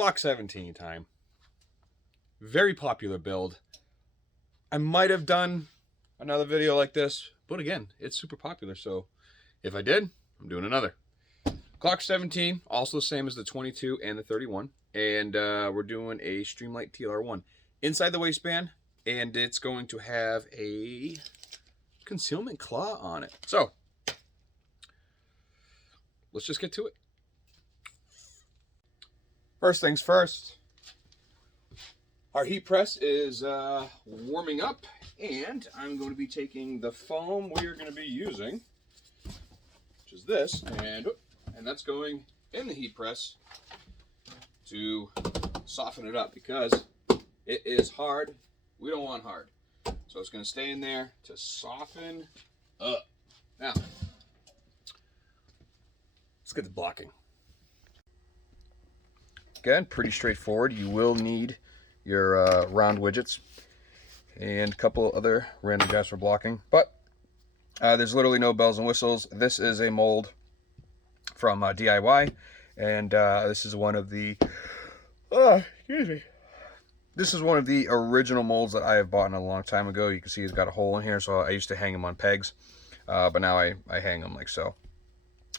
Glock 17 time. Very popular build. I might have done another video like this, but again, it's super popular, so if I did, I'm doing another. Glock 17, also the same as the 22 and the 31, and we're doing a Streamlight TLR1 inside the waistband, and it's going to have a concealment claw on it. So let's just get to it. First things first, our heat press is warming up, and I'm going to be taking the foam we are going to be using, which is this, and that's going in the heat press to soften it up because it is hard. We don't want hard. So it's going to stay in there to soften up. Now, let's get the blocking. Again, pretty straightforward. You will need your round widgets and a couple other random guys for blocking, but there's literally no bells and whistles. This is a mold from DIY, and this is one of the this is one of the original molds that I have bought a long time ago. You can see it's got a hole in here, so I used to hang them on pegs, but now I hang them like so.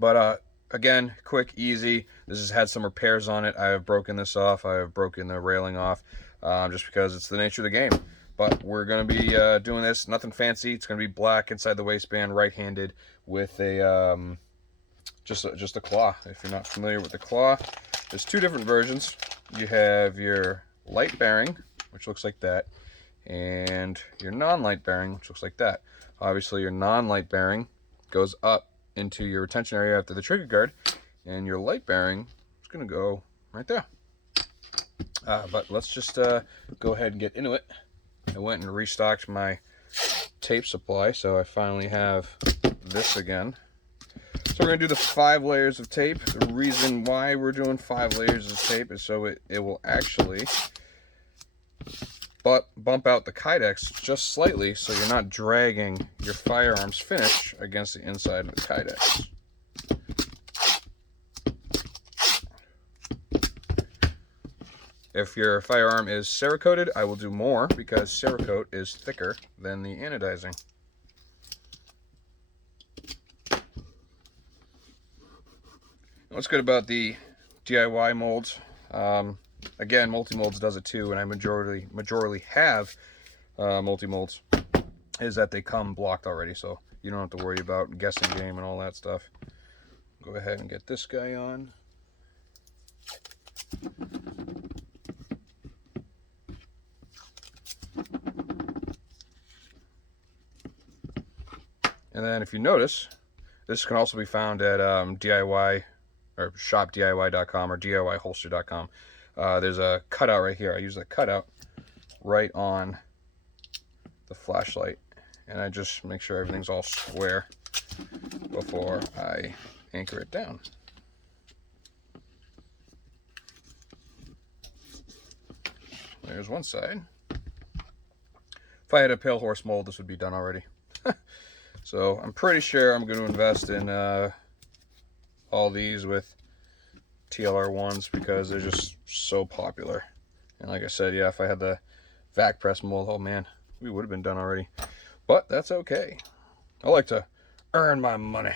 But again, quick, easy. This has had some repairs on it. I have broken this off. I have broken the railing off, just because it's the nature of the game. But we're going to be doing this. Nothing fancy. It's going to be black inside the waistband, right-handed, with a just a claw. If you're not familiar with the claw, there's two different versions. You have your light bearing, which looks like that, and your non-light bearing, which looks like that. Obviously, your non-light bearing goes up into your retention area after the trigger guard, and your light bearing is going to go right there. But let's just go ahead and get into it. I went and restocked my tape supply, so I finally have this again. So we're going to do the 5 layers of tape. The reason why we're doing 5 layers of tape is so it will actually bump out the kydex just slightly, so you're not dragging your firearm's finish against the inside of the kydex. If your firearm is Cerakoted, I will do more because Cerakote is thicker than the anodizing. What's good about the DIY molds, again, multi-molds does it too, and I majorly have multi-molds, is that they come blocked already, so you don't have to worry about guessing game and all that stuff. Go ahead and get this guy on. And then if you notice, this can also be found at DIY or shopdiy.com or DIYholster.com. There's a cutout right here. I use that cutout right on the flashlight, and I just make sure everything's all square before I anchor it down. There's one side. If I had a pale horse mold, this would be done already. So I'm pretty sure I'm going to invest in all these with TLR1s because they're just so popular. And like I said, yeah, if I had the vac press mold, oh man, we would have been done already. But that's okay. I like to earn my money.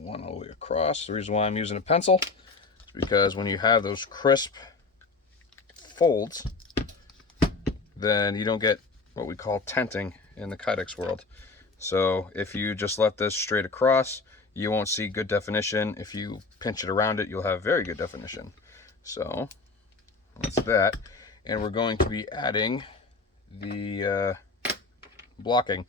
One all the way across. The reason why I'm using a pencil is because when you have those crisp folds, then you don't get what we call tenting in the kydex world. So if you just let this straight across, you won't see good definition. If you pinch it around it, you'll have very good definition. So that's that. And we're going to be adding the blocking.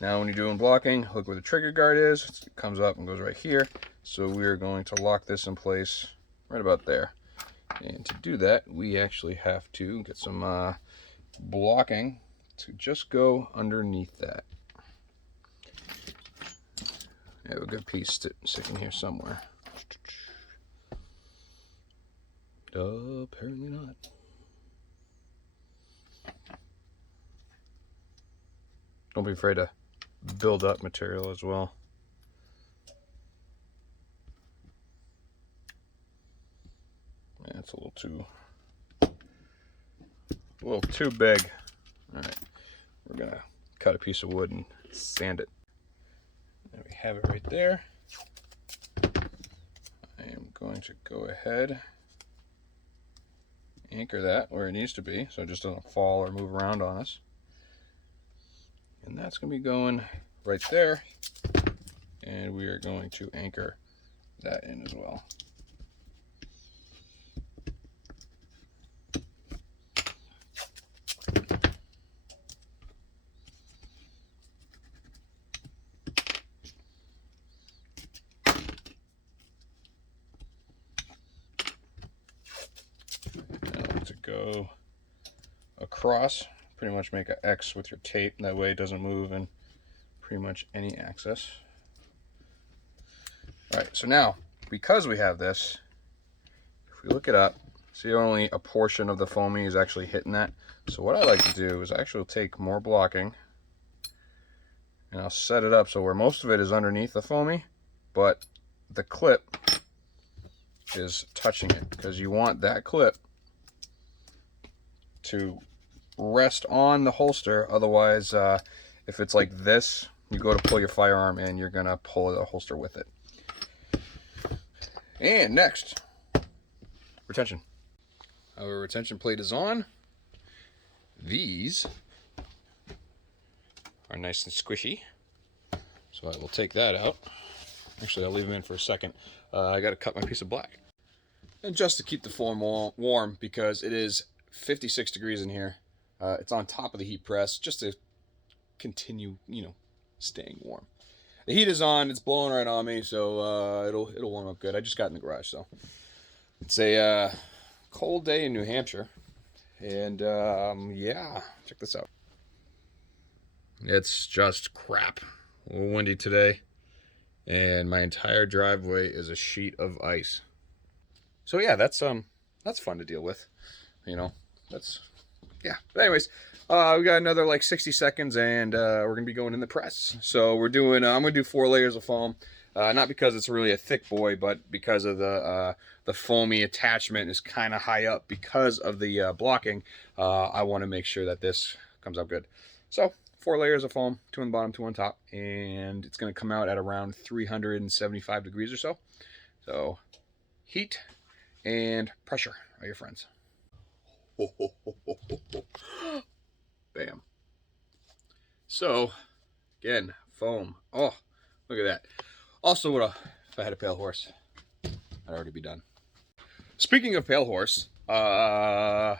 Now when you're doing blocking, look where the trigger guard is. It comes up and goes right here. So we're going to lock this in place right about there. And to do that, we actually have to get some blocking to just go underneath that. I have a good piece sitting here somewhere. Apparently not. Don't be afraid to build up material as well. Yeah, it's a little too big. All right, we're gonna cut a piece of wood and sand it. There we have it right there. I am going to go ahead, anchor that where it needs to be so it just doesn't fall or move around on us. And that's going to be going right there. And we are going to anchor that in as well. To go across, pretty much make an X with your tape, that way it doesn't move in pretty much any axis. All right, so now because we have this, if we look it up, see only a portion of the foamy is actually hitting that. So what I like to do is actually take more blocking and I'll set it up so where most of it is underneath the foamy, but the clip is touching it, because you want that clip to rest on the holster. Otherwise, if it's like this, you go to pull your firearm and you're gonna pull the holster with it. And next, retention. Our retention plate is on. These are nice and squishy, so I will take that out. Actually, I'll leave them in for a second. I got to cut my piece of black, and just to keep the form warm, because it is 56 degrees in here. It's on top of the heat press just to continue, staying warm. The heat is on, it's blowing right on me, so it'll warm up good. I just got in the garage, so it's a cold day in New Hampshire, and yeah, check this out. It's just crap. A little windy today, and my entire driveway is a sheet of ice. So yeah, that's fun to deal with, That's, yeah. But anyways, we got another like 60 seconds, and we're gonna be going in the press. So we're doing, I'm gonna do 4 layers of foam, not because it's really a thick boy, but because of the foamy attachment is kind of high up because of the blocking. I want to make sure that this comes out good. So 4 layers of foam, 2 on the bottom, 2 on top, and it's gonna come out at around 375 degrees or so. So heat and pressure are your friends. Bam. So again, foam. Oh, look at that. Also, if I had a pale horse, I'd already be done. Speaking of pale horse, I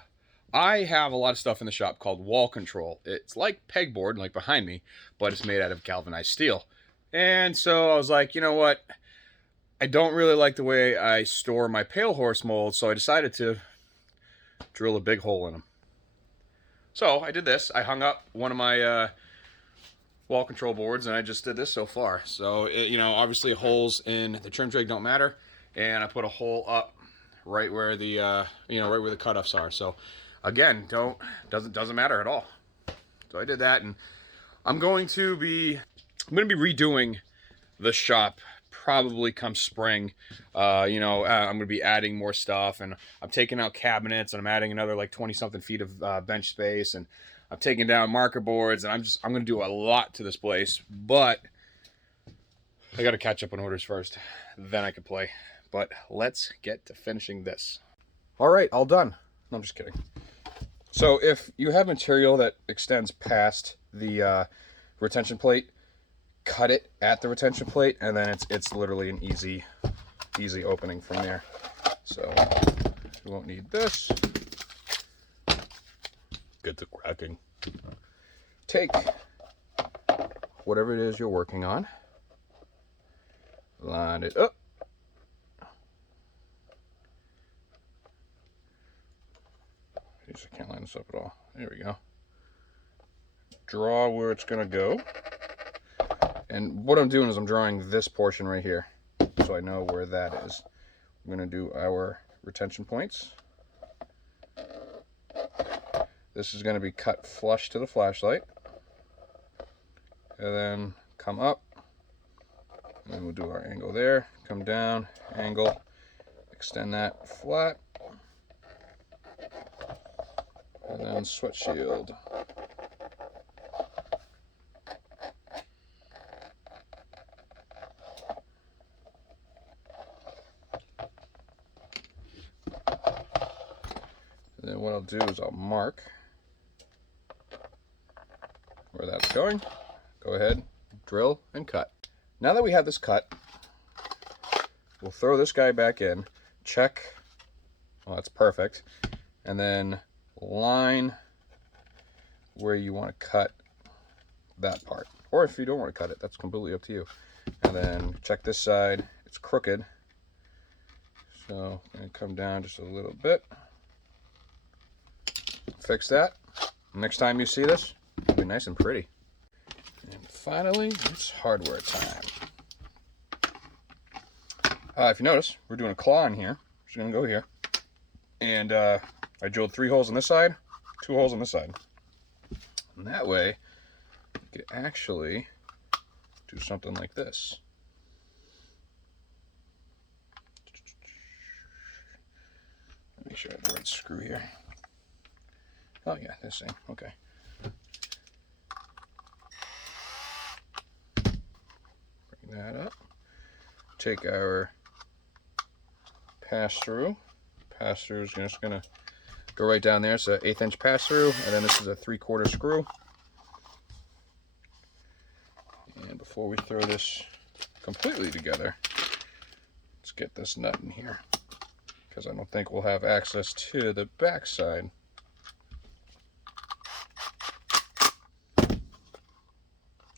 have a lot of stuff in the shop called wall control. It's like pegboard, like behind me, but it's made out of galvanized steel. And so I was like, you know what? I don't really like the way I store my pale horse molds, so I decided to drill a big hole in them. So I did this. I hung up one of my wall control boards, and I just did this so far. So obviously holes in the trim drag don't matter, and I put a hole up right where the right where the cutoffs are. So again, doesn't matter at all. So I did that, and I'm going to be redoing the shop probably come spring. I'm going to be adding more stuff, and I'm taking out cabinets, and I'm adding another like 20 something feet of bench space, and I'm taking down marker boards, and I'm going to do a lot to this place, but I got to catch up on orders first, then I can play. But let's get to finishing this. All right, all done. No, I'm just kidding. So if you have material that extends past the retention plate, cut it at the retention plate, and then it's literally an easy opening from there. So we won't need this. Get the cracking. Take whatever it is you're working on, line it up, I can't line this up at all. There we go. Draw where it's gonna go. And what I'm doing is I'm drawing this portion right here, so I know where that is. I'm going to do our retention points. This is going to be cut flush to the flashlight. and then come up, and then we'll do our angle there, come down, angle, extend that flat, and then sweat shield. And then what I'll do is I'll mark where that's going. Go ahead, drill, and cut. Now that we have this cut, we'll throw this guy back in, check, well, that's perfect, and then line where you want to cut that part. Or if you don't want to cut it, that's completely up to you. And then check this side, it's crooked. So I'm going to come down just a little bit. Fix that. Next time you see this, it'll be nice and pretty. And finally, it's hardware time. If you notice, we're doing a claw in here. Just gonna go here. And I drilled 3 holes on this side, 2 holes on this side. And that way, you can actually do something like this. Make sure I have the right screw here. Oh yeah, this thing, okay. Bring that up. Take our pass-through. Pass-through is just gonna go right down there. It's an 1/8 inch pass-through, and then this is a 3/4 screw. And before we throw this completely together, let's get this nut in here, because I don't think we'll have access to the back side.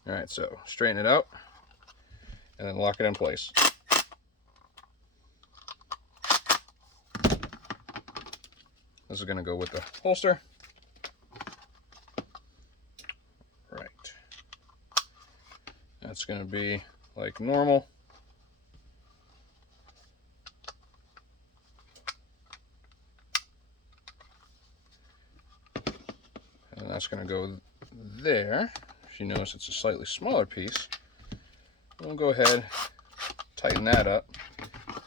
Alright, so straighten it out and then lock it in place. This is going to go with the holster. Right. That's going to be like normal. And that's going to go there. If you notice, it's a slightly smaller piece. We'll go ahead, tighten that up,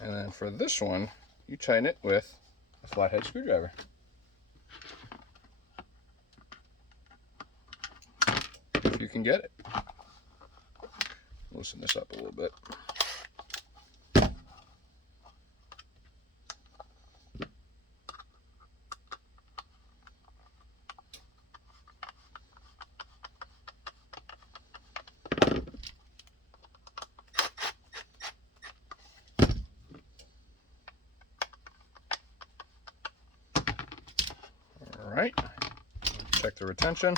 and then for this one, you tighten it with a flathead screwdriver. If you can get it. Loosen this up a little bit. Alright, check the retention.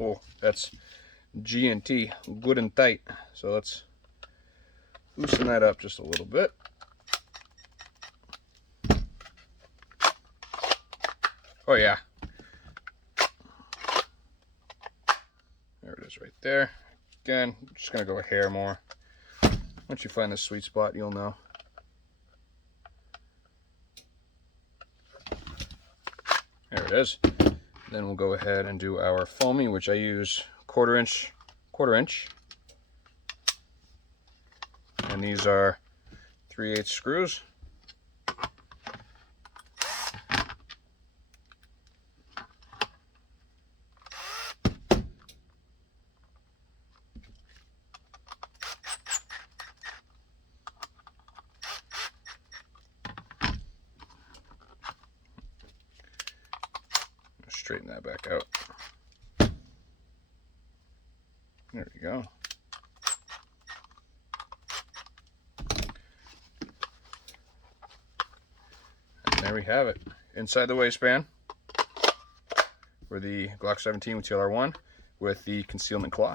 Oh, that's G and T, good and tight. So let's loosen that up just a little bit. Oh yeah. There it is right there. Again, I'm just gonna go a hair more. Once you find the sweet spot, you'll know. There it is. Then we'll go ahead and do our foaming, which I use quarter inch. And these are 3/8 screws. Straighten that back out. There we go. And there we have it. Inside the waistband for the Glock 17 with TLR1 with the concealment claw.